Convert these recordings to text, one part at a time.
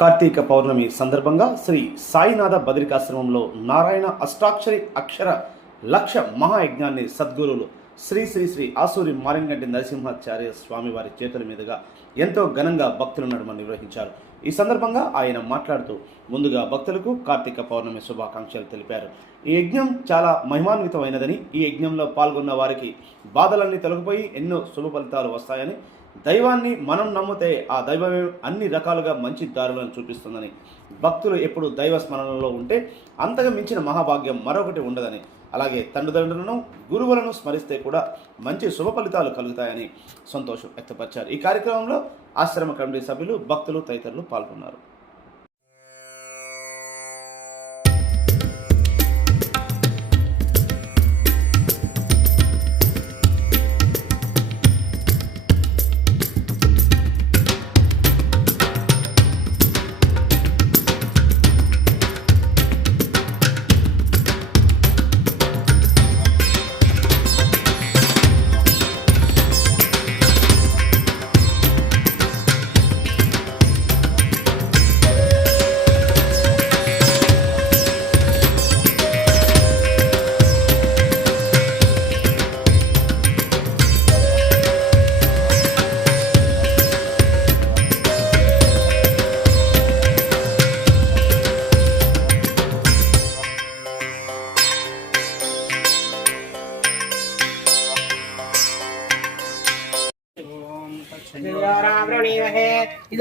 కార్తీక పౌర్ణమి సందర్భంగా శ్రీ సాయినాథ బద్రికాశ్రమంలో నారాయణ అష్టాక్షరి అక్షర లక్ష మహాయజ్ఞాన్ని సద్గురువులు శ్రీ శ్రీ శ్రీ ఆసూరి మారింగంటి నరసింహాచార్య స్వామి వారి చేతుల మీదుగా ఎంతో ఘనంగా భక్తుల నడుమ నిర్వహించారు. ఈ సందర్భంగా ఆయన మాట్లాడుతూ ముందుగా భక్తులకు కార్తీక పౌర్ణమి శుభాకాంక్షలు తెలిపారు. ఈ యజ్ఞం చాలా మహిమాన్వితమైనదని ఈ యజ్ఞంలో పాల్గొన్న వారికి బాధలన్నీ తొలగిపోయి ఎన్నో శుభ ఫలితాలు వస్తాయని దైవాన్ని మనం నమ్మితే ఆ దైవమే అన్ని రకాలుగా మంచి దారులను చూపిస్తుందని. భక్తులు ఎప్పుడు దైవ స్మరణలో ఉంటే అంతగా మించిన మహాభాగ్యం మరొకటి ఉండదని. అలాగే తండ్రిదండ్రులను గురువులను స్మరిస్తే కూడా మంచి శుభ ఫలితాలు కలుగుతాయని సంతోషం వ్యక్తపరిచారు. ఈ కార్యక్రమంలో ఆశ్రమ కమిటీ సభ్యులు భక్తులు తదితరులు పాల్గొన్నారు.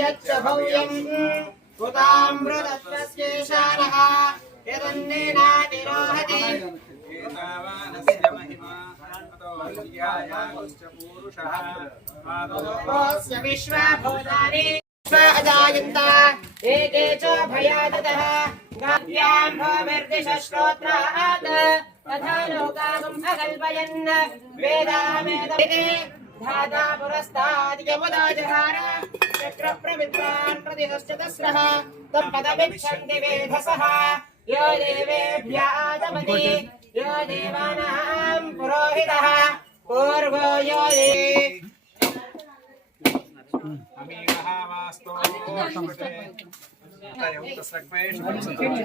यच्च भव्यम् उतामृतत्वस्येषारः यदन्नेनातिरोहति एतावानस्य महिमा अनन्तोऽध्यायाश्च पूरुषः स्य विश्वभूतानि अजायन्त एके च भयादतः गाभ्याम् भूमिर्दिशश्रोत्रात् तथा लोकागम् अकल्पयन् वेदामेदे धाता पुरस्तादियमुदाजहार चक्रप्रविद्वान् प्रतिहश्च तस्रः तम् पदमिच्छन्ति वेधसः। यो देवेभ्यादमति यो देवानाम् पुरोहितः। पूर्वो यो दे अमीवः वास्तो నమస్కారం.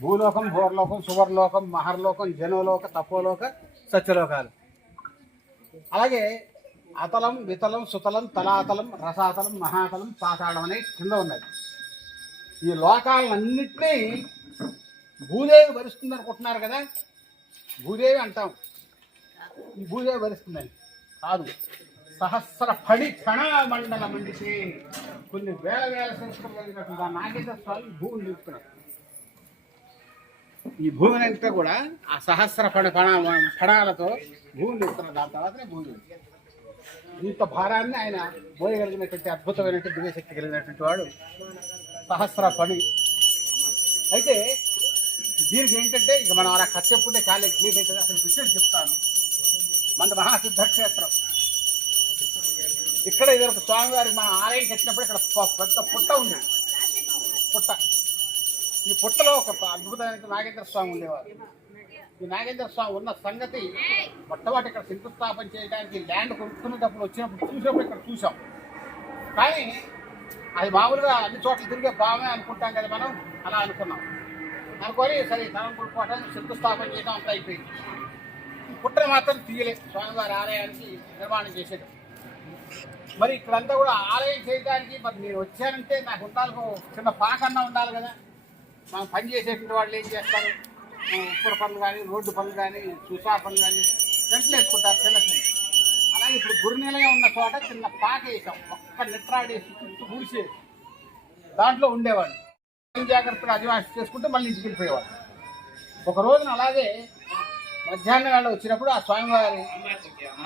భూలోకం భోర్లోకం సువర్లోకం మహర్లోకం జనోలోక తపోలోక సత్యలోకాలు. అలాగే అతలం వితలం సుతలం తలాతలం రసాతలం మహాతలం పాతాళం అనే కింద ఉన్నాయి. ఈ లోకాలన్నింటినీ భూదేవి భరిస్తుంది అనుకుంటున్నారు కదా? భూదేవి అంటాం. ఈ భూదేవి భరిస్తుందని. కాదు. సహస్ర ఫణి ఫణ మండల కొన్ని వేల వేల సంస్కృతి కలిగినటువంటి ఆ స్వామి భూమిని నిలుపుతున్నాడు ఈ భూమిని అంతా కూడా ఆ సహస్ర ఫణ ఫణ ఫణాలతో భూమిని నిలుపుతున్నాడు దాని తర్వాతనే భూమి ఇంత భారాన్ని ఆయన మోయగలిగినటువంటి అద్భుతమైనటువంటి దివ్యశక్తి కలిగినటువంటి వాడు సహస్ర పని. అయితే దీనికి ఏంటంటే ఇక మనం అలా ఖర్చు చెప్పుకుంటే చాలా క్లియర్ అవుతుంది అసలు విషయం చెప్తాను. మన మహాసిద్ధక్షేత్రం. ఇక్కడ ఇది ఒక స్వామివారి మన ఆలయం కట్టినప్పుడు ఇక్కడ పెద్ద పుట్ట ఉంది. పుట్ట. ఈ పుట్టలో ఒక అద్భుతమైన నాగేంద్ర స్వామి ఉండేవారు. ఈ నాగేంద్ర స్వామి ఉన్న సంగతి మొట్టమొదటి ఇక్కడ శంకుస్థాపన చేయడానికి ల్యాండ్ కొనుక్కునేటప్పుడు వచ్చినప్పుడు చూసినప్పుడు ఇక్కడ చూసాం కానీ అది మామూలుగా అన్ని చోట్ల తిరిగే భావమే అనుకుంటాం కదా మనం అలా అనుకున్నాం. అనుకొని సరే తరం కొనుక్కోవడం శంకుస్థాపన చేయడం అంత అయిపోయింది. ఈ పుట్టని మాత్రం తీయలేదు స్వామివారి ఆలయానికి నిర్మాణం చేసేది. మరి ఇక్కడంతా కూడా ఆలయం చేయడానికి మరి నేను వచ్చానంటే నాకు ఉండాలి చిన్న పాకన్నా ఉండాలి కదా. మనం పని చేసేటువంటి వాళ్ళు ఏం చేస్తారు? ఉప్పుర పనులు కానీ రోడ్డు పనులు కానీ సుసా పనులు కానీ టెంట్లు వేసుకుంటారు చిన్న చిన్న. అలాగే ఇప్పుడు గురినెలగా ఉన్న చోట చిన్న పాక వేసాం. ఒక్క నిట్రాడేసి చుట్టూ గుడిసేసి దాంట్లో ఉండేవాళ్ళు. జాగ్రత్తగా అధివాసం చేసుకుంటే మళ్ళీ ఇంటికి వెళ్ళిపోయేవాళ్ళు. ఒక రోజున అలాగే మధ్యాహ్నం వేళ వచ్చినప్పుడు ఆ స్వామివారి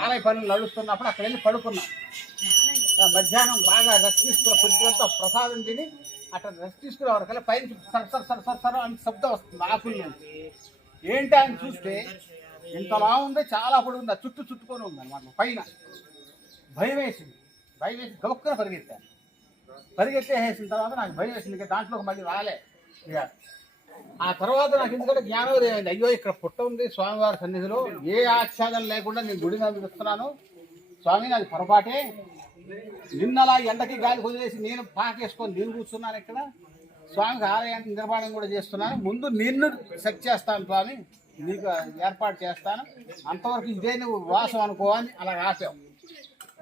ఆలయ పనులు నడుస్తున్నప్పుడు అక్కడ వెళ్ళి పడుకున్నాం మధ్యాహ్నం బాగా రక్షిస్తున్న తీసుకున్న ప్రసాదం తిని అట్లా రెస్ట్ తీసుకునే కదా పైన సర సర సర సర సర అని శబ్దం వస్తుంది ఆకుల నుంచి ఏంటి అని చూస్తే ఇంతలా ఉంది చాలా పొడి ఉంది ఆ చుట్టూ చుట్టుకొని ఉంది అనమాట పైన. భయం వేసింది. భయం వేసి గొప్పగా పరిగెత్తాను పరిగెత్తేసిన తర్వాత నాకు భయం వేసింది ఇంకా దాంట్లోకి మళ్ళీ రాలే. ఇక ఆ తర్వాత నాకు ఎందుకంటే జ్ఞానోదయం అయింది అయ్యో ఇక్కడ పుట్ట ఉంది స్వామివారి సన్నిధిలో ఏ ఆచ్ఛాదన లేకుండా నేను గుడి మీద ఇస్తున్నాను స్వామి నాది పొరపాటే. నిన్నలా ఎండకి గాలి వదిలేసి నేను పాకేసుకొని నేను కూర్చున్నాను ఇక్కడ. స్వామికి ఆలయానికి నిర్మాణం కూడా చేస్తున్నాను. ముందు నిన్ను సెట్ చేస్తాను స్వామి. నీకు ఏర్పాటు చేస్తాను. అంతవరకు ఇదే నువ్వు వాసం అనుకో అని అలా రాసావు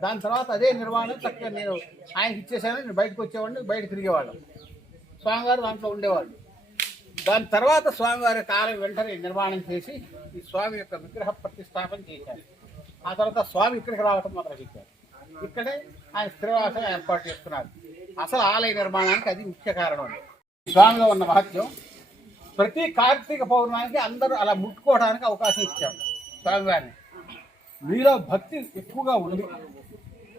దాని తర్వాత అదే నిర్మాణం చక్కగా నేను ఆయనకి ఇచ్చేసాను నేను బయటకు వచ్చేవాడిని బయట తిరిగేవాళ్ళం. స్వామివారు దాంట్లో ఉండేవాళ్ళు. దాని తర్వాత స్వామివారి కాలం వెంటనే నిర్మాణం చేసి ఈ స్వామి యొక్క విగ్రహ ప్రతిష్టాపన చేశారు. ఆ తర్వాత స్వామి ఇక్కడికి రావటం మొదలుపెట్టారు. ఇక్కడే ఆయన స్థిరవాసం ఏర్పాటు చేస్తున్నారు. అసలు ఆలయ నిర్మాణానికి అది ముఖ్య కారణం స్వామిలో ఉన్న మహత్యం ప్రతి కార్తీక పౌర్ణానికి అందరూ అలా ముట్టుకోవడానికి అవకాశం ఇచ్చాం స్వామివారిని మీలో భక్తి ఎక్కువగా ఉంది.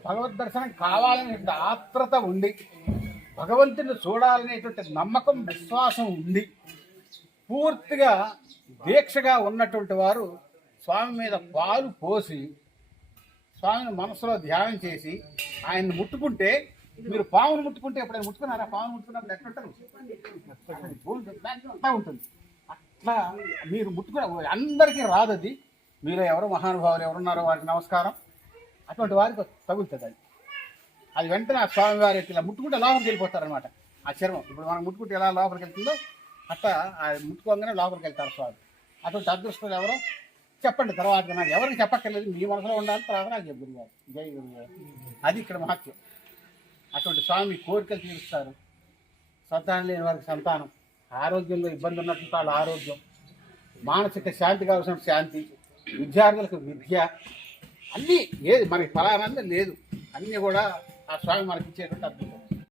భగవద్ దర్శనం కావాలనే ఆత్రత ఉంది. భగవంతుని చూడాలనేటువంటి నమ్మకం విశ్వాసం ఉంది. పూర్తిగా దీక్షగా ఉన్నటువంటి వారు స్వామి మీద పాలు పోసి స్వామిని మనసులో ధ్యానం చేసి ఆయన్ని ముట్టుకుంటే మీరు పావును ముట్టుకుంటే ఎప్పుడైనా ముట్టుకున్నారా? పావును ముట్టుకున్నప్పుడు ఎట్లుంటారు అట్లా ఉంటుంది. అట్లా మీరు ముట్టుకున్న అందరికీ రాదు అది. మీరు ఎవరు మహానుభావులు ఎవరున్నారో వారికి నమస్కారం. అటువంటి వారికి తగులుతుంది అది. అది వెంటనే ఆ స్వామివారి ఇట్లా ముట్టుకుంటే లోపలికి వెళ్ళిపోతారనమాట ఆ చర్మం. ఇప్పుడు మనం ముట్టుకుంటే ఎలా లోపలికి వెళ్తుందో అట్లా ముట్టుకోగానే లోపలికి వెళ్తారు స్వామి. అటువంటి అదృష్టం ఎవరో? చెప్పండి తర్వాత నాకు ఎవరికి చెప్పక్కర్లేదు మీ మనసులో ఉండాలి తర్వాత నాకు చెప్పు గురుగారు. జై గురుగారు. అది ఇక్కడ మహత్యం. అటువంటి స్వామి కోరికలు తీరుస్తారు. సంతానం లేని వారికి సంతానం. ఆరోగ్యంలో ఇబ్బంది ఉన్నటువంటి వాళ్ళ ఆరోగ్యం. మానసిక శాంతి కావాల్సిన శాంతి. విద్యార్థులకు విద్య. అన్నీ లేదు మనకి ఫలానంద లేదు. అన్నీ కూడా ఆ స్వామి మనకి ఇచ్చేటువంటి అద్భుతం.